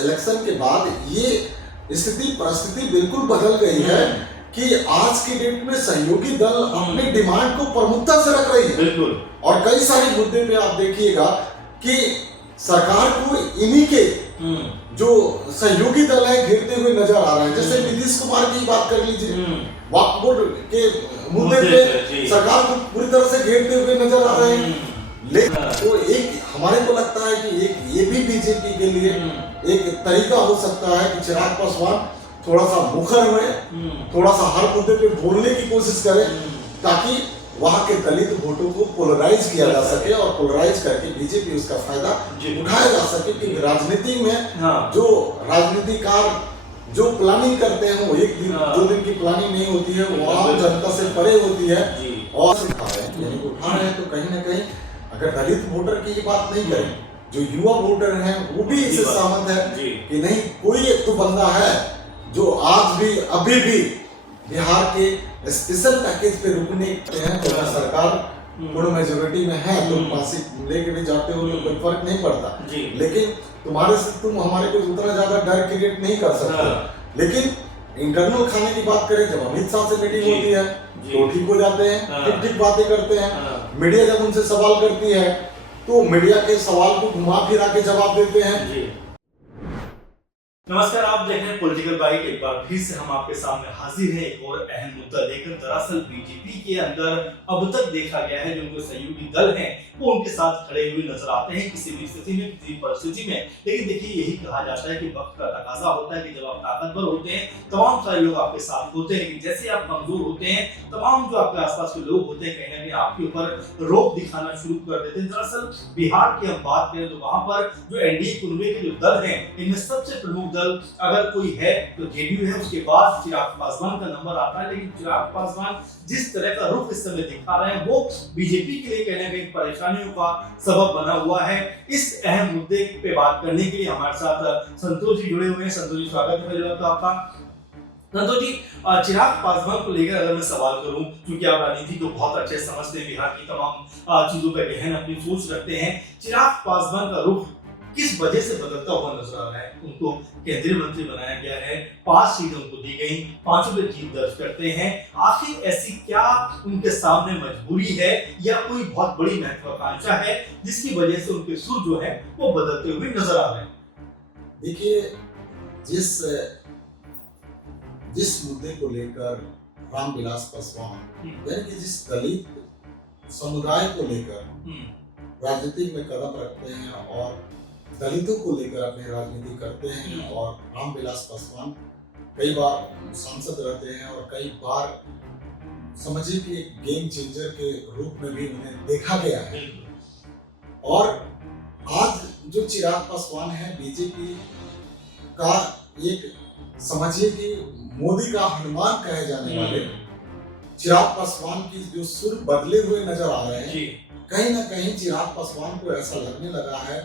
Election के बाद ये स्थिति परिस्थिति बिल्कुल बदल गई है कि आज की डेट में सहयोगी दल अपने डिमांड को प्रमुखता से रख रही है। बिल्कुल। और कई सारे मुद्दे पे आप देखिएगा कि सरकार को इन्हीं के जो सहयोगी दल है घेरते हुए नजर आ रहे हैं। जैसे नीतीश कुमार की बात कर लीजिए, वक्फ बोर्ड के मुद्दे पे सरकार को पूरी तरह से घेरते हुए नजर आ रहे हैं। लेकिन तो एक हमारे को लगता है कि एक ये भी बीजेपी के लिए एक तरीका हो सकता है कि चिराग पासवान थोड़ा सा मुखर हुए, थोड़ा सा हर मुद्दे पे बोलने की कोशिश करें, ताकि वहां के दलित वोटों को पोलराइज किया जा सके और पोलराइज करके बीजेपी उसका फायदा उठाया जा सके। कि राजनीति में जो राजनीतिकार जो प्लानिंग करते हैं वो एक दिन दो दिन की प्लानिंग नहीं होती है, वो आम जनता से परे होती है। और उठा रहे हैं तो कहीं ना कहीं अगर दलित वोटर की ये बात नहीं करें, जो युवा वोटर हैं वो भी इससे सहमत है कि नहीं, कोई एक तो बंदा है जो आज भी अभी भी बिहार के स्पेशल पैकेज पे रुकने हैं। तो सरकार पूर्ण मेजोरिटी में है तो मासिक लेके भी जाते हो तो कोई फर्क नहीं पड़ता, लेकिन तुम्हारे से तुम हमारे को उतना ज्यादा डर क्रिएट नहीं कर सकते। लेकिन इंटरनल खाने की बात करें, जब अमित शाह से मीटिंग होती है तो ठीक हो जाते हैं, ठीक ठीक बातें करते हैं। मीडिया जब उनसे सवाल करती है तो मीडिया के सवाल को घुमा फिरा के जवाब देते हैं। नमस्कार, आप देख रहे हैं पॉलिटिकल बाइट। एक बार फिर से हम आपके सामने हाजिर हैं एक और अहम मुद्दा लेकर। दरअसल बीजेपी के अंदर अब तक देखा गया है जो उनके सहयोगी दल हैं वो उनके साथ खड़े हुए नजर आते हैं किसी भी स्थिति में, किसी परिस्थिति में। लेकिन देखिए, यही कहा जाता है कि वक्त का तकाजा होता है कि जब आप ताकतवर होते हैं तमाम सारे लोग आपके साथ होते हैं, लेकिन जैसे आप कमजोर होते हैं तमाम जो आपके आसपास के लोग होते हैं कहीं ना कहीं आपके ऊपर रोक दिखाना शुरू कर देते हैं। दरअसल बिहार की हम बात करें तो वहां पर जो एनडीए कुनबे के जो दल हैं, इनमें सबसे प्रमुख अगर कोई है तो जेडीयू है, उसके बाद चिराग पासवान का नंबर आता है। लेकिन चिराग पासवान जिस तरह का रुख इस समय दिखा रहे हैं वो बीजेपी के लिए कहने कहीं परेशानियों का सबब बना हुआ है। इस अहम मुद्दे पे बात करने के लिए हमारे साथ संतोष जी जुड़े हुए हैं। संतोष जी, स्वागत है आपका। संतोष जी, चिराग पासवान को लेकर अगर मैं सवाल करूं, क्योंकि आप राजनीति को बहुत अच्छे समझते हैं, बिहार की तमाम चीजों पर गहन अपनी सोच रखते हैं, चिराग पासवान का रुख किस वजह से बदलता हुआ नजर आ रहा है? उनको केंद्रीय मंत्री बनाया गया है, 5 सीटें उनको दी गई, 5 पे जीत दर्ज करते हैं। आखिर ऐसी क्या उनके सामने मजबूरी है या कोई बहुत बड़ी महत्वाकांक्षा है जिसकी वजह से उनके सुर जो है वो बदलते हुए नजर आ रहे हैं? देखिए, जिस मुद्दे को लेकर रामविलास पासवान यानी कि जिस दलित समुदाय को लेकर राजनीति में कदम रखते हैं और दलितों को लेकर अपनी राजनीति करते हैं, और रामविलास पासवान कई बार सांसद रहते हैं और कई बार समझिए कि एक गेम चेंजर के रूप में भी उन्हें देखा गया है। और आज जो चिराग पासवान है बीजेपी का एक समझिए कि मोदी का हनुमान कहे जाने वाले चिराग पासवान की जो सुर बदले हुए नजर आ रहे हैं। कहीं ना कहीं चिराग पासवान को ऐसा लगने लगा है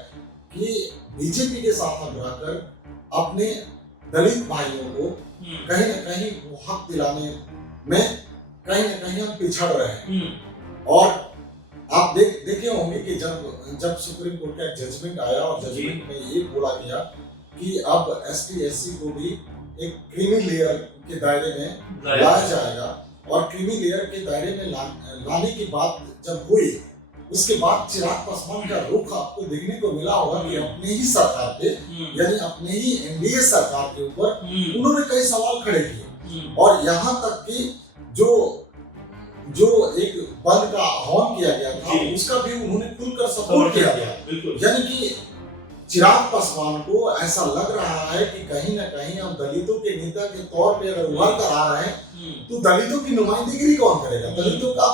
कि बीजेपी के साथ हम रहकर अपने दलित भाइयों को कहीं ना कहीं वो हक दिलाने में कहीं ना कहीं हम पिछड़ रहे हैं। और आप देखे होंगे कि जब सुप्रीम कोर्ट का जजमेंट आया और जजमेंट में ये बोला गया कि अब ST/SC को भी एक क्रीमी लेयर के दायरे में लाया जाएगा, और क्रीमी लेयर के दायरे में लाने की बात जब हुई, उसके बाद चिराग पासवान का रुख आपको देखने को मिला होगा कि अपने ही सरकार पे यानी अपने ही एनडीए सरकार के ऊपर उन्होंने कई सवाल खड़े किए। और यहाँ तक कि जो एक बंद का आह्वान किया गया था उसका भी उन्होंने खुलकर सपोर्ट किया गया। यानी कि चिराग पासवान को ऐसा लग रहा है कि कहीं ना कहीं हम दलितों के नेता के तौर पे अगर उभर कर आ रहे हैं तो दलितों की नुमाइंदगी कौन करेगा? दलितों का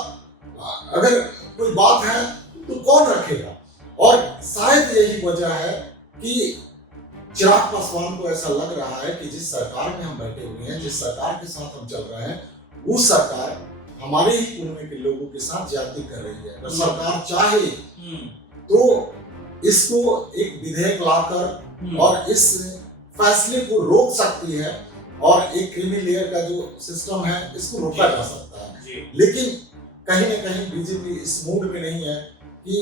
अगर कोई बात है तो कौन रखेगा? और शायद यही वजह है कि चिराग पासवान को ऐसा लग रहा है कि जिस सरकार में हम बैठे हुए हैं, जिस सरकार के साथ हम चल रहे हैं, वो सरकार हमारे ही कुनबे के लोगों के साथ ज्यादती कर रही है। अगर सरकार चाहे तो इसको एक विधेयक लाकर और इस फैसले को रोक सकती है, और एक क्रीमी लेयर का जो सिस्टम है इसको रोका जा सकता है। लेकिन कहीं ना कहीं बीजेपी इस मूड में नहीं है कि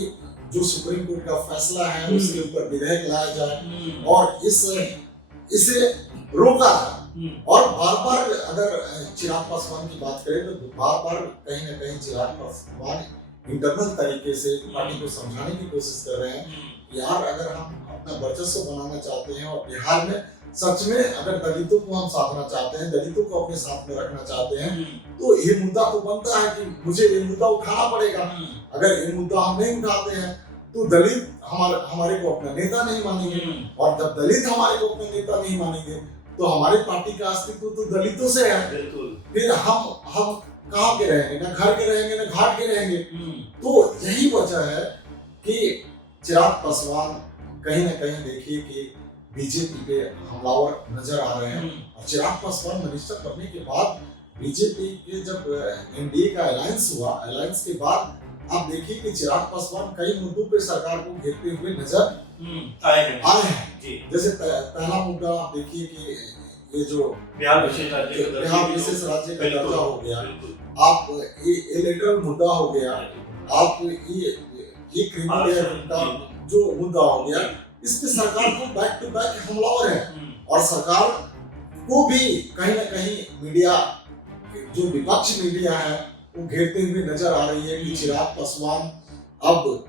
जो सुप्रीम कोर्ट का फैसला है उसके ऊपर विधेयक लाया जाए और इस इसे रोका था। और बार बार अगर चिराग पासवान की बात करें तो बार बार कहीं ना कहीं चिराग पासवान इंटरनल तरीके से पार्टी को समझाने की कोशिश कर रहे हैं कि यार अगर हम अपना वर्चस्व बनाना चाहते हैं और बिहार में सच में अगर दलितों को हम साधना चाहते हैं, दलितों को अपने साथ में रखना चाहते हैं, तो ये मुद्दा तो बनता है कि मुझे ये मुद्दा उठाना पड़ेगा। अगर ये मुद्दा हम नहीं उठाते हैं तो दलित हमारे को अपना नेता नहीं मानेंगे, और जब दलित हमारे को अपना नेता नहीं मानेंगे तो हमारे पार्टी का अस्तित्व तो दलितों से है। फिर हम कहाँ के रहेंगे, ना घर के रहेंगे ना घाट के रहेंगे। तो यही वजह है कि चिराग पासवान कहीं ना कहीं देखिए कि बीजेपी पे हमलावर नजर आ रहे हैं। और चिराग पासवान मिनिस्टर बनने के बाद बीजेपी के जब एनडीए का अलायंस हुआ, अलायंस के बाद आप देखिए कि चिराग पासवान कई मुद्दों पे सरकार को घेरते हुए नजर आए हैं। जैसे पहला मुद्दा आप देखिए कि ये जो बिहार विशेष राज्य का दर्जा हो गया, आप ये इलेक्टोरल मुद्दा हो गया, आप ये क्रिमिनल का जो मुद्दा हो गया, इस पे सरकार को बैक टू बैक हमलावर है। और सरकार को भी कहीं ना कहीं मीडिया, जो विपक्ष मीडिया है, वो घेरते हुए नजर आ रही है कि चिराग पासवान अब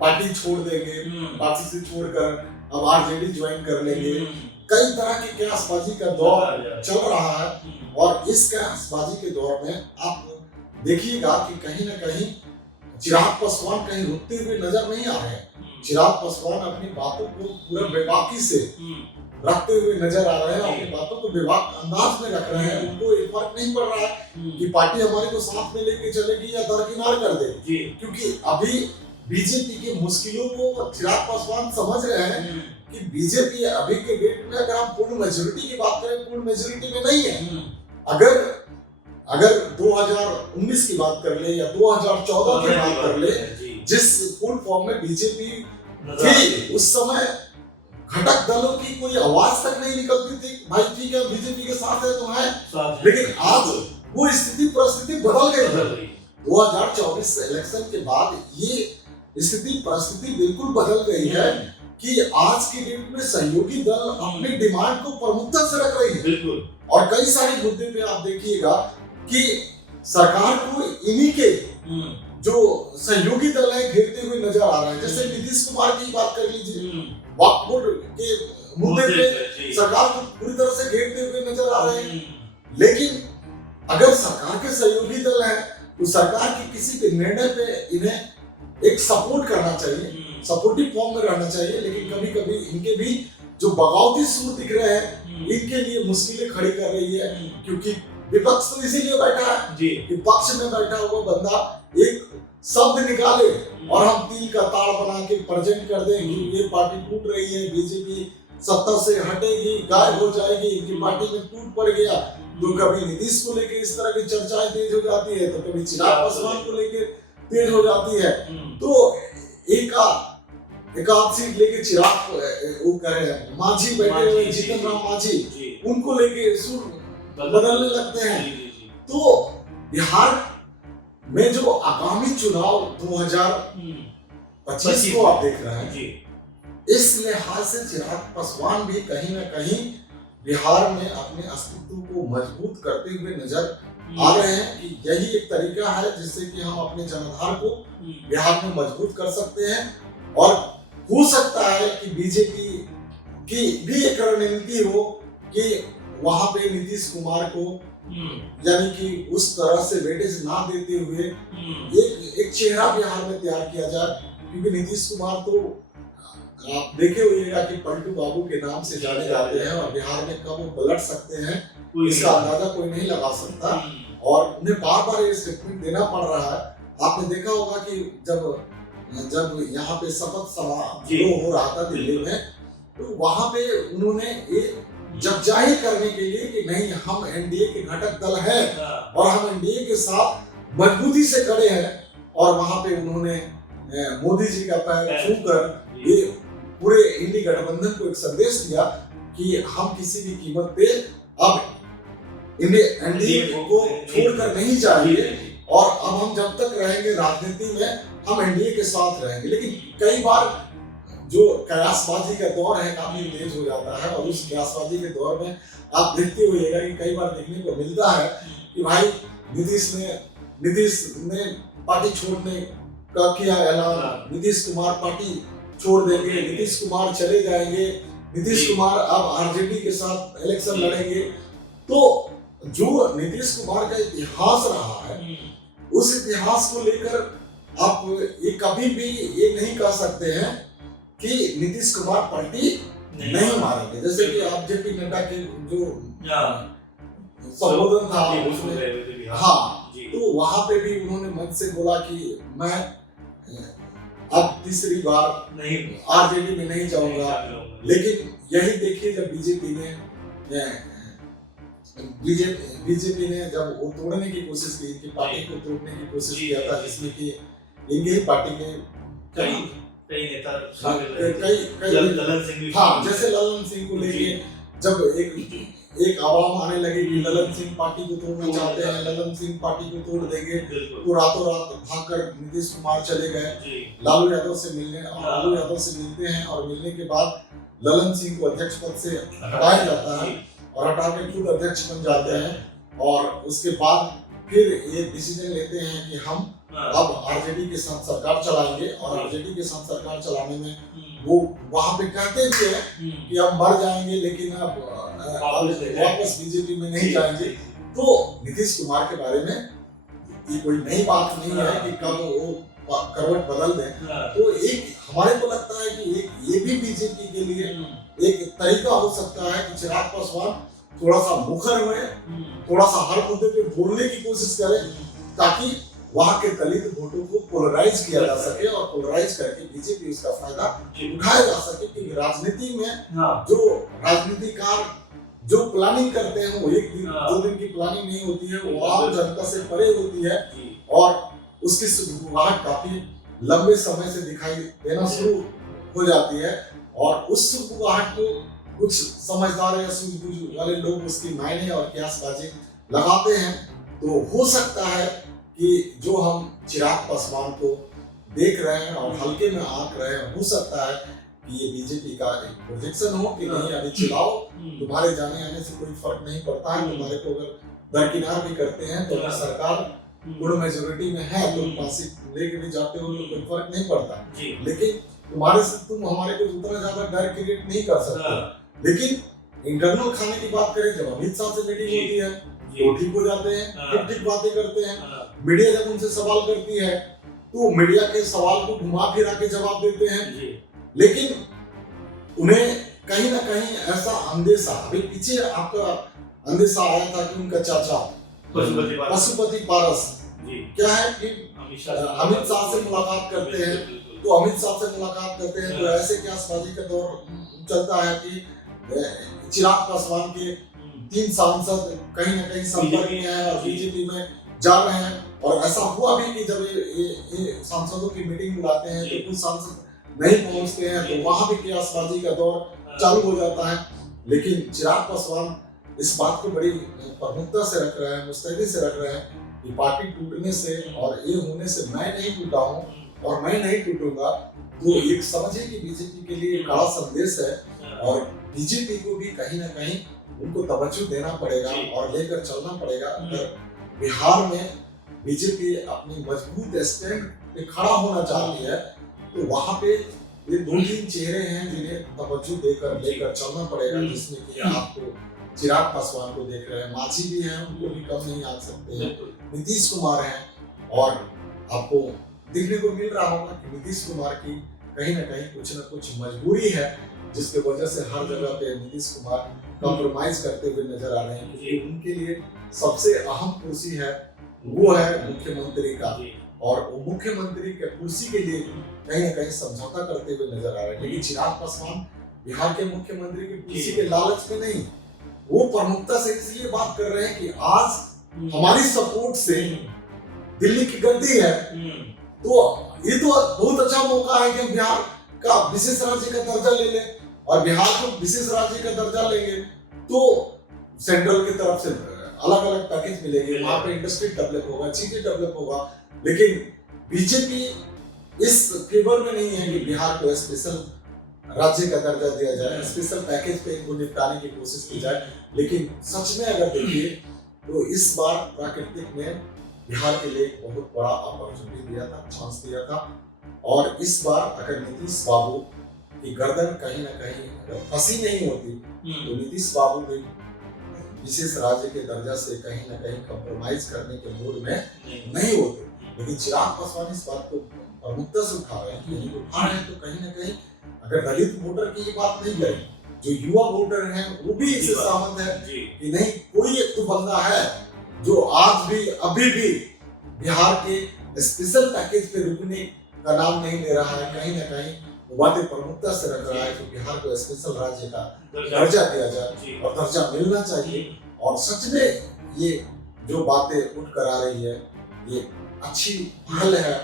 पार्टी छोड़ देंगे, पार्टी से छोड़कर अब आरजेडी ज्वाइन कर लेंगे। कई तरह की कयासबाजी का दौर चल रहा है। और इस कयासबाजी के दौर में आप देखिएगा कि कहीं ना कहीं चिराग पासवान कहीं रुकते हुए नजर नहीं आ रहे हैं। चिराग पासवान अपनी बातों को पूरा बेबाकी से रखते हुए नजर आ रहे हैं, अपनी बातों को बेबाक अंदाज में रख रहे हैं। उनको ये फर्क नहीं पड़ रहा है कि पार्टी हमारे को साथ में लेके चलेगी या दरकिनार कर देगी, क्योंकि अभी बीजेपी की मुश्किलों को चिराग पासवान समझ रहे हैं कि बीजेपी अभी के डेट में, अगर हम पूर्ण मेजोरिटी की बात करें, पूर्ण मेजोरिटी में नहीं है। अगर 2019 की बात कर ले या 2014 की बात कर ले, जिस फुल फॉर्म में बीजेपी थी, उस समय घटक दलों की कोई आवाज तक नहीं निकलती थी। भाई ठीक है, बीजेपी के साथ है तो है, लेकिन आज वो स्थिति परिस्थिति बदल गई। 2024 इलेक्शन के बाद ये स्थिति परिस्थिति बिल्कुल बदल गई है कि आज के डेट में सहयोगी दल अपनी डिमांड को प्रमुखता से रख रही है। और कई सारे मुद्दे पे आप देखिएगा कि सरकार को इन्हीं के जो सहयोगी दल है घेरते हुए नजर आ रहे हैं। जैसे नीतीश कुमार की बात कर लीजिए, वक्फ बोर्ड के मुद्दे पे सरकार को पूरी तरह से घेरते हुए नजर आ रहे हैं। लेकिन अगर सरकार के सहयोगी दल हैं तो सरकार के किसी भी निर्णय पे इन्हें एक सपोर्ट करना चाहिए, सपोर्टिव फॉर्म में रहना चाहिए। लेकिन कभी कभी इनके भी जो बगावती सुर दिख रहे हैं, इनके लिए मुश्किलें खड़ी कर रही है। क्योंकि विपक्ष तो इसीलिए बैठा है कि पक्ष में बैठा हुआ बंदा एक शब्द निकाले और हम तिल का ताड़ बना के प्रेजेंट कर दें कि ये पार्टी टूट रही है, बीजेपी सत्ता से हटेगी, गायब हो जाएगी, इनकी पार्टी में टूट पड़ गया। तो कभी नीतीश को लेकर इस तरह की चर्चाएं तेज हो जाती है, तो कभी चिराग पासवान को लेकर तेज हो जाती है। तो एक आध सीट लेके चिराग वो कहे मांझी बैठे हुए जीतन राम मांझी, उनको लेके सुर बदलने लगते हैं। तो बिहार में जो आगामी चुनाव 2025 को आप देख रहे हैं, इस लिहाज से चिराग पासवान भी कहीं ना कहीं बिहार में अपने अस्तित्व को मजबूत करते हुए नजर आ रहे हैं कि यही एक तरीका है जिससे कि हम अपने जनाधार को बिहार में मजबूत कर सकते हैं। और हो सकता है कि बीजेपी की भी एक रणनीति हो कि वहां पे नीतीश कुमार को यानी कि उस तरह से वेटेज ना देते हुए एक चेहरा बिहार में तैयार किया जाए। क्योंकि नीतीश कुमार तो आप देखे होइएगा कि पलटू बाबू के नाम से जाने जाते हैं, और बिहार में कब वो पलट सकते हैं इसका अंदाजा कोई नहीं लगा सकता। और उन्हें बार बार ये स्टेटमेंट देना पड़ रहा है। आपने देखा होगा कि जब यहाँ पे शपथ समारोह हो रहा था दिल्ली में, तो वहां पे उन्होंने ये जब जाहिर करने के लिए कि नहीं, हम एनडीए के घटक दल हैं और हम एनडीए के साथ मजबूती से खड़े हैं। और वहां पे उन्होंने मोदी जी का पैर छूकर ये पूरे इंडी गठबंधन को एक संदेश दिया कि हम किसी भी कीमत पे अब एनडीए को छोड़कर नहीं जाएंगे, और अब हम जब तक रहेंगे राजनीति में हम एनडीए के साथ रहेंगे। लेकिन कई बार जो कयासबाजी का दौर है काफी तेज हो जाता है, और उस कयासबाजी के दौर में आप देखते होइएगा कि कई बार देखने को मिलता है कि भाई नीतीश ने पार्टी छोड़ने का किया ऐलान, नीतीश कुमार पार्टी छोड़ देंगे, नीतीश कुमार चले जाएंगे, नीतीश कुमार अब आरजेडी के साथ इलेक्शन लड़ेंगे। तो जो नीतीश कुमार का इतिहास रहा है, उस इतिहास को लेकर आप ये कभी भी ये नहीं कह सकते हैं कि नीतीश कुमार पार्टी नहीं मारेंगे। जैसे कि आप जेपी नड्डा के जो संबोधन था उसमें, हाँ, तो वहां पे भी उन्होंने मंच से बोला कि मैं अब तीसरी बार नहीं आरजेडी में नहीं जाऊंगा। लेकिन यही देखिए जब बीजेपी ने जब वो तोड़ने की कोशिश की, कि पार्टी को तोड़ने की कोशिश किया था, जिसमें कि इनकी ही पार्टी के कई नेता ललन सिंह, हाँ, जैसे ललन सिंह को लेके जब एक आवाम आने लगी कि ललन सिंह पार्टी को तोड़ना चाहते हैं, ललन सिंह पार्टी को तोड़ देंगे, तो रातों रात भागकर नीतीश कुमार चले गए लालू यादव से मिलने, और लालू यादव से मिलते हैं, और मिलने के बाद ललन सिंह को अध्यक्ष पद से हटाया जाता है, और हटा के खुद अध्यक्ष बन जाते हैं। और उसके बाद फिर ये डिसीजन लेते हैं कि हम अब आरजेडी के साथ सरकार चलाएंगे, और आरजेडी के साथ सरकार चलाने में वो वहां पे कहते भी है कि अब मर जाएंगे लेकिन अब वापस बीजेपी में नहीं जाएंगे। तो नीतीश कुमार के बारे में ये कोई नई बात नहीं है कि कब वो करवट बदल दें। तो एक हमारे को लगता है कि एक ये भी बीजेपी के लिए एक तरीका हो सकता है कि चिराग पासवान थोड़ा सा मुखर हुए, थोड़ा सा हर मुद्दे पे बोलने की कोशिश करें, ताकि वहां के दलित वोटों को पोलराइज किया जा सके, और पोलराइज करके बीजेपी उसका फायदा उठाया जा सके। कि राजनीति में जो राजनीतिकार जो प्लानिंग करते हैं वो एक दिन दो दिन की प्लानिंग नहीं होती है, वो आम जनता से परे होती है, और उसकी शुरुआत काफी लंबे समय से दिखाई देना शुरू हो जाती है। और उस शुरुआत को कुछ समझदार या सूझबूझ वाले लोग उसकी मायने और कयासबाजी लगाते हैं। तो हो सकता है कि जो हम चिराग पासवान को देख रहे हैं और हल्के में आंक रहे हैं, हो सकता है कि ये बीजेपी का एक प्रोजेक्शन हो कि नहीं अभी चलाओ, तुम्हारे जाने आने से कोई फर्क नहीं पड़ता है, तुम्हारे को अगर दरकिनार भी करते हैं तो सरकार पूर्ण मेजोरिटी में है, तुम फांसी लेके भी जाते हो तो कोई फर्क नहीं पड़ता। लेकिन तुम्हारे से तुम हमारे को उतना ज्यादा डर क्रिएट नहीं कर सकते। लेकिन इंटरनल खाने की बात करें, जब अमित शाह से मीटिंग होती है तो ठीक हो जाते हैं, ठीक बातें करते हैं। मीडिया जब उनसे सवाल करती है तो मीडिया के सवाल को घुमा फिरा के जवाब देते हैं। लेकिन उन्हें कहीं ना कहीं ऐसा अंदेशा, अभी पीछे आपका अंदेशा आया था कि उनका चाचा पशुपति पारस क्या है कि अमित शाह से मुलाकात करते हैं, तो अमित शाह से मुलाकात करते हैं तो ऐसे कयासबाजी का दौर चलता है कि चिराग पासवान के 3 सांसद कहीं ना कहीं संपर्क में हैं और बीजेपी में जा रहे हैं। और ऐसा हुआ भी कि जब ये सांसदों की मीटिंग बुलाते हैं तो कुछ सांसद नहीं पहुंचते हैं, तो वहां भी कयासबाजी का दौर चालू हो जाता है। लेकिन चिराग पासवान इस बात को बड़ी प्रमुखता से रख रहे हैं, मुस्तैदी से रख रहे हैं कि पार्टी टूटने से और ये होने से मैं नहीं टूटा हूँ और मैं नहीं टूटूंगा। तो एक समझिए कि बीजेपी के लिए कड़ा संदेश है, और बीजेपी को भी कहीं ना कहीं उनको तवज्जो देना पड़ेगा और लेकर चलना पड़ेगा। अगर बिहार में बीजेपी अपनी मजबूत स्टैंड पे खड़ा होना चाहती है तो वहां पे ये 2-3 चेहरे हैं जिन्हें तवज्जो देकर लेकर चलना पड़ेगा, जिसमें कि आपको चिराग पासवान को देख रहे हैं, मांझी भी हैं, उनको भी कम नहीं आ सकते हैं, नीतीश कुमार हैं, और आपको देखने को मिल रहा होगा कि नीतीश कुमार की कहीं ना कहीं कुछ ना कुछ मजबूरी है, जिसके वजह से हर जगह पे नीतीश कुमार कॉम्प्रोमाइज करते हुए नजर आ रहे हैं। क्योंकि उनके लिए सबसे अहम कुर्सी है वो है मुख्यमंत्री का, और वो मुख्यमंत्री के कुर्सी के लिए कहीं ना कहीं समझौता करते हुए नजर आ रहे हैं। लेकिन चिराग पासवान बिहार के मुख्यमंत्री की कुर्सी के लालच में नहीं, वो प्रमुखता से इसलिए बात कर रहे हैं कि आज हमारी सपोर्ट से दिल्ली की गद्दी है, तो ये तो बहुत अच्छा मौका है कि हम बिहार का विशेष राज्य का दर्जा ले लें, और बिहार को विशेष राज्य का दर्जा लेंगे तो सेंट्रल की तरफ से अलग अलग पैकेज मिलेंगे, वहां पे इंडस्ट्री डेवलप होगा, चीजें डेवलप होगा। लेकिन बीजेपी इस फेवर में नहीं है कि बिहार को स्पेशल राज्य का दर्जा दिया जाए, स्पेशल पैकेज पे इनको निपटाने की कोशिश की जाए। लेकिन सच में अगर देखिए तो इस बार प्राकृतिक ने बिहार के लिए एक बहुत बड़ा अपॉर्चुनिटी दिया था, चांस दिया था। और इस बार अगर नीतीश बाबू की गर्दन कहीं ना कहीं अगर फंसी नहीं होती तो नीतीश बाबू भी विशेष राज्य के दर्जा से कहीं ना कहीं कॉम्प्रोमाइज करने के मूड में नहीं होते। लेकिन चिराग पासवान इस बात को प्रमुखता से उठा रहे हैं, यदि उठा रहे हैं तो कहीं ना कहीं अगर दलित वोटर की ये बात नहीं करें, जो युवा वोटर हैं वो भी इससे सहमत है कि नहीं, कोई एक तो बंदा है जो आज भी अभी भी बिहार के स्पेशल पैकेज पे रुकने का नाम नहीं ले रहा है, कहीं ना कहीं वो बातें प्रमुखता से रख रहा है कि बिहार को स्पेशल राज्य का दर्जा दिया जाए और दर्जा मिलना चाहिए। और सच में ये जो बातें उठ कर आ रही है ये अच्छी पहल है।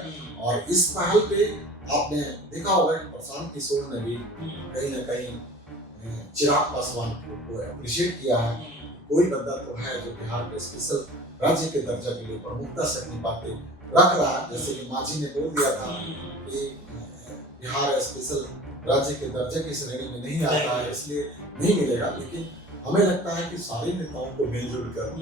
और इस पहल पे आपने देखा होगा कि प्रशांत किशोर ने भी कहीं ना कहीं चिराग पासवान को अप्रिशिएट किया है। कोई बंदा तो है जो बिहार के स्पेशल राज्य के दर्जा के लिए प्रमुखता से अपनी बातें रख रहा है। जैसे कि मांझी ने बोल दिया था कि बिहार स्पेशल राज्य के दर्जे की श्रेणी में नहीं आता है, इसलिए नहीं मिलेगा। लेकिन हमें लगता है कि सारे नेताओं को मिलजुल कर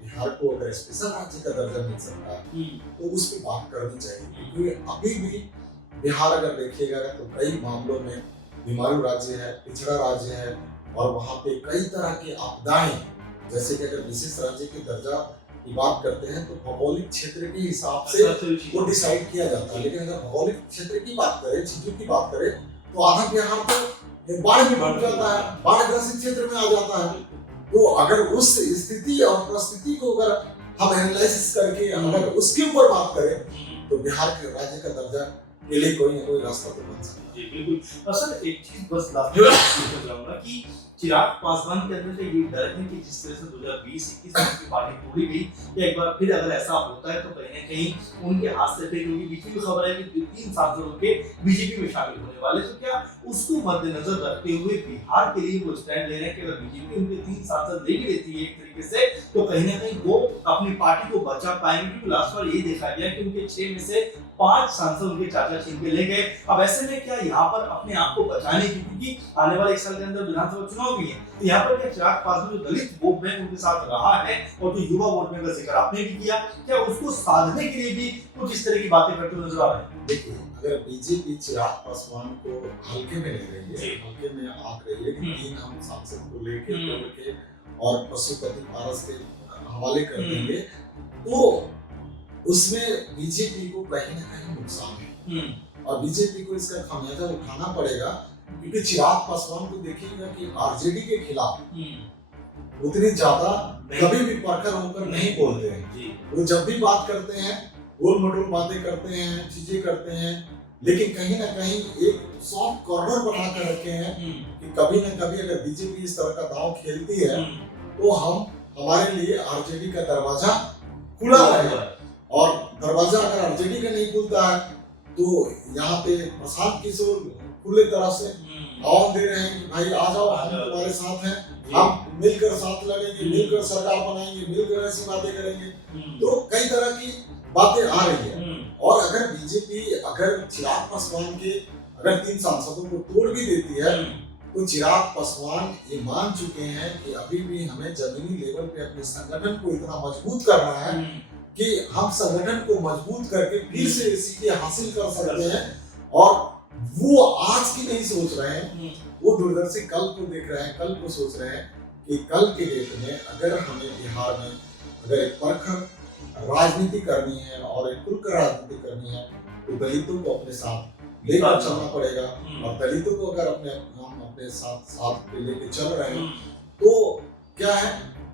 बिहार को अगर स्पेशल राज्य का दर्जा मिल सकता है तो उस पर बात करनी चाहिए। क्योंकि अभी भी बिहार अगर देखिएगा तो कई मामलों में बीमारू राज्य है, पिछड़ा राज्य है और वहाँ पे कई तरह की आपदाएं, जैसे कि अगर विशेष राज्य के दर्जा की बात करते हैं तो भौगोलिक क्षेत्र के हिसाब से वो डिसाइड किया जाता है। लेकिन अगर भौगोलिक क्षेत्र की बात करें, चीजों की बात करें तो आधा बिहार तो बाढ़ में डूब जाता है, बाढ़ ग्रसित क्षेत्र में आ जाता है। तो अगर उस स्थिति और परिस्थिति को अगर हम एनालिसिस करके अगर उसके ऊपर बात करें तो बिहार के राज्य का दर्जा के लिए कोई ना कोई रास्ता तो बन सकता है। जी बिल्कुल। सर एक चीज बस लास्ट में पूछना चाहूंगा कि चिराग पासवान के अंदर से ये डर है कि जिस तरह से 2020-21 की पार्टी तोड़ी गई, या एक बार फिर अगर ऐसा होता है तो कहीं ना कहीं उनके हाथ से फिर, क्योंकि बीच में खबर है कि 3 सांसद उनके बीजेपी में शामिल होने वाले, तो क्या उसको मद्देनजर रखते हुए बिहार के लिए वो स्टैंड ले रहे हैं कि अगर बीजेपी उनके 3 सांसद ले भी लेती है एक तरीके से तो कहीं ना कहीं वो अपनी पार्टी को बचा पाएंगे? क्योंकि लास्ट बार ये देखा गया कि उनके 6 में से 5 सांसद उनके चाचा छीन के ले गए। अब ऐसे में क्या यहाँ पर अपने आप को बचाने की, क्योंकि आने वाले 1 साल के अंदर विधानसभा चुनाव भी है, तो यहाँ पर क्या चिराग पासवान जो दलित वोट बैंक उनके साथ रहा है और जो युवा वोट बैंक का जिक्र आपने भी किया, क्या उसको साधने के लिए भी कुछ इस तरह की बातें करते हुए नजर आ रहे हैं? देखिए, अगर बीजेपी चिराग पासवान को हल्के में ले रही है, हल्के में आंक रही है कि 3 हम सांसद को लेके और पशुपति पारस के हवाले कर देंगे, तो उसमें बीजेपी को कहीं ना कहीं नुकसान है और बीजेपी को इसका खामियाजा उठाना पड़ेगा। क्योंकि चिराग पासवान को देखिएगा कि आरजेडी के खिलाफ उतनी ज्यादा कभी भी परखर होकर नहीं बोलते हैं। वो जब भी बात करते हैं गोल मटोल बातें करते हैं, चीजें करते हैं, लेकिन कहीं ना कहीं एक सॉफ्ट कॉर्नर बना कर रखे हैं कि कभी ना कभी अगर बीजेपी इस तरह का दांव खेलती है तो हमारे लिए आरजेडी का दरवाजा खुला रहेगा। और दरवाजा अगर आरजेडी का नहीं खुलता है तो यहाँ पे प्रशांत किशोर खुले तरह से आह्वान दे रहे हैं कि भाई आ जाओ, हम तुम्हारे साथ हैं, हम मिलकर साथ लड़ेंगे, मिलकर सरकार बनाएंगे, मिलकर ऐसी बातें करेंगे। तो कई तरह की बातें आ रही है। और अगर बीजेपी अगर चिराग पासवान के अगर 3 सांसदों को तोड़ भी देती है तो चिराग पासवान ये मान चुके हैं कि अभी भी हमें जमीनी लेवल पे अपने संगठन को इतना मजबूत करना है कि हम संगठन को मजबूत करके फिर से सीटें हासिल कर सकते हैं। और वो आज की नहीं सोच रहे हैं, वो दूरदर्शी कल को देख रहे हैं, कल को सोच रहे हैं कि कल के डेट में अगर हमें बिहार में अगर एक परखर राजनीति करनी है और एक खुलकर राजनीति करनी है तो दलितों को अपने साथ लेकर चलना पड़ेगा। और दलितों को अगर हम अपने साथ लेके चल रहे हैं तो क्या है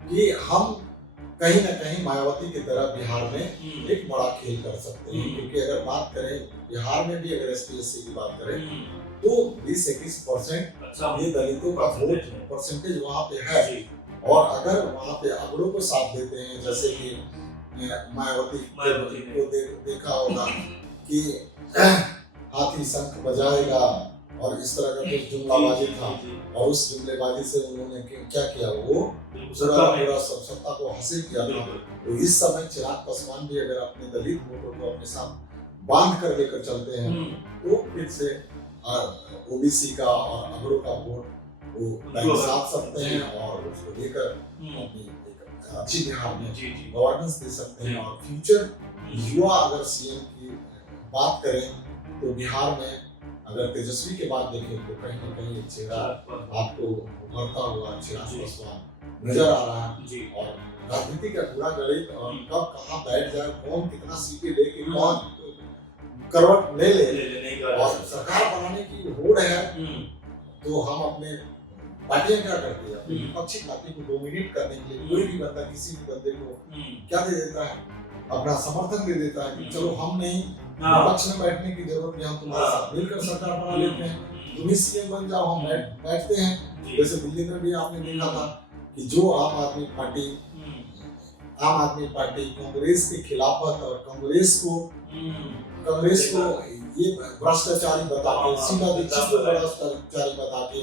कि हम कहीं ना कहीं मायावती की तरह बिहार में एक बड़ा खेल कर सकते हैं। क्योंकि अगर बात करें बिहार में भी अगर ST/SC की बात करें तो 20-21% ये दलितों का वोट परसेंटेज वहाँ पे है। और अगर वहाँ पे अगड़ों को साथ देते हैं, जैसे कि मायावती को देखा होगा कि हाथी शंख बजाएगा और इस तरह का कुछ जुमलाबाजी था, और उस जुमलेबाजी से उन्होंने क्या किया, वो पूरा सत्ता को हासिल किया था। तो इस समय चिराग पासवान भी अगर अपने दलित वोटों को अपने साथ बांध कर लेकर चलते हैं तो फिर से ओबीसी का और अगड़ों का वोट वो बैंक साथ सकते हैं और उसको लेकर अपनी एक अच्छी बिहार में गवर्नेंस दे सकते हैं। और फ्यूचर युवा अगर सीएम की बात करें तो बिहार में अगर तेजस्वी के बाद देखें तो कहीं ना कहीं एक चेहरा आपको उभरता हुआ चिराग पासवान नजर आ रहा है। और राजनीति का पूरा गणित और कब कहाँ बैठ जाए, कौन कितना सीटें लेके कौन करवट ले ले और सरकार बनाने की होड़ है, तो हम अपने पार्टियां क्या करती है, अपनी विपक्षी पार्टी को डोमिनेट करने के लिए कोई भी बंदा किसी भी बंदे को क्या दे देता है, अपना समर्थन दे देता है कि चलो हम नहीं, विपक्ष में बैठने की जरूरत नहीं, हम तुम्हारे साथ मिलकर सरकार बना लेते हैं, तुम ही सीएम बन जाओ, हम बैठते हैं। जैसे दिल्ली में भी आपने देखा था कि जो आम आदमी पार्टी कांग्रेस के खिलाफत और कांग्रेस को ये भ्रष्टाचारी बता के, शीला दीक्षित को भ्रष्टाचारी बता के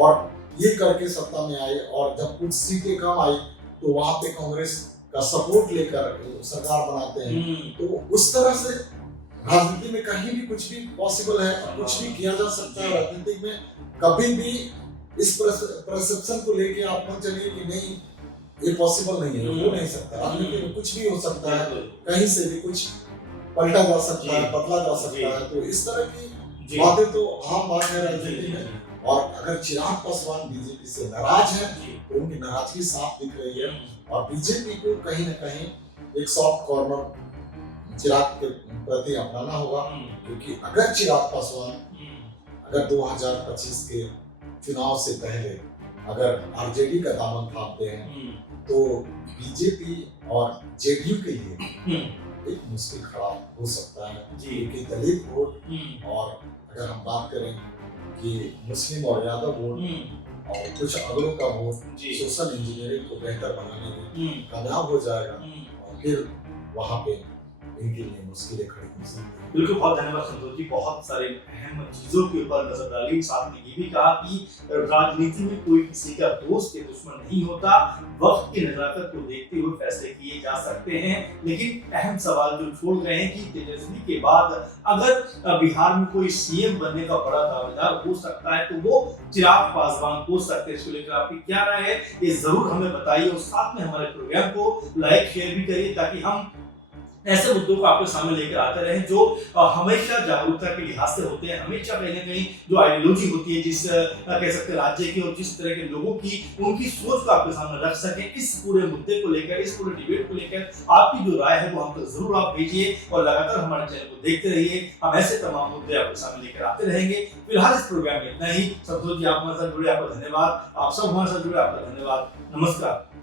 और ये करके सत्ता में आए, और जब कुछ सीटें कम आई तो वहां पे कांग्रेस का सपोर्ट लेकर सरकार बनाते हैं। तो उस तरह से राजनीति में कहीं भी कुछ भी पॉसिबल है और कुछ भी किया जा सकता है। राजनीति में कभी भी इस परसेप्शन को लेके आप मत चलिए कि नहीं ये पॉसिबल नहीं है, हो नहीं सकता। राजनीति में कुछ भी हो सकता है, कहीं से भी कुछ पलटा जा सकता है, बदला जा सकता है। तो इस तरह की बातें तो आम बात है राजनीति में। और अगर चिराग पासवान बीजेपी से नाराज है तो उनकी नाराजगी साफ दिख रही है, और बीजेपी को कहीं ना कहीं एक सॉफ्ट कॉर्नर चिराग के प्रति अपनाना होगा। क्योंकि अगर चिराग पासवान अगर 2025 के चुनाव से पहले अगर आरजेडी का दामन थामते हैं तो बीजेपी और जेडीयू के लिए एक मुश्किल खड़ा हो सकता है। क्योंकि दलित वोट और अगर हम बात करें कि मुस्लिम और यादव वोट और कुछ अगड़ों का वोट सोशल इंजीनियरिंग को बेहतर बनाने में कामयाब हो जाएगा, और फिर वहाँ पे इनके लिए मुश्किलें खड़ी हो सकती हैं। बिल्कुल, बहुत धन्यवाद संतोष जी, बहुत सारे अहम चीजों के ऊपर नजर डाली। साथ में ये भी कहा कि राजनीति में कोई किसी का दोस्त या दुश्मन नहीं होता, वक्त की नजाकत को देखते हुए फैसले किए जा सकते हैं। लेकिन अहम सवाल जो छोड़ रहे हैं कि तेजस्वी के बाद अगर बिहार में कोई सीएम बनने का बड़ा दावेदार हो सकता है तो वो चिराग पासवान हो सकते हैं। इसको लेकर आपकी क्या राय है ये जरूर हमें बताइए, और साथ में हमारे प्रोग्राम को लाइक शेयर भी करिए ताकि हम ऐसे मुद्दों को आपके सामने लेकर आते रहे जो हमेशा जागरूकता के लिहाज से होते हैं। हमेशा कहीं ना कहीं जो आइडियोलॉजी होती है जिस कह सकते हैं राज्य की और जिस तरह के लोगों की उनकी सोच को आपके सामने रख सके, इस पूरे मुद्दे को लेकर, इस पूरे डिबेट को लेकर आपकी जो राय है वो हम तक जरूर आप भेजिए, और लगातार हमारे चैनल को देखते रहिए। हम ऐसे तमाम मुद्दे आपके सामने लेकर आते रहेंगे। फिलहाल इस प्रोग्राम में इतना ही। संतोष जी आप हमारे साथ जुड़े, आपका धन्यवाद। आप सब हमारे साथ जुड़े, आपका धन्यवाद। नमस्कार।